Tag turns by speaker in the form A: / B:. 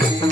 A: Thank you.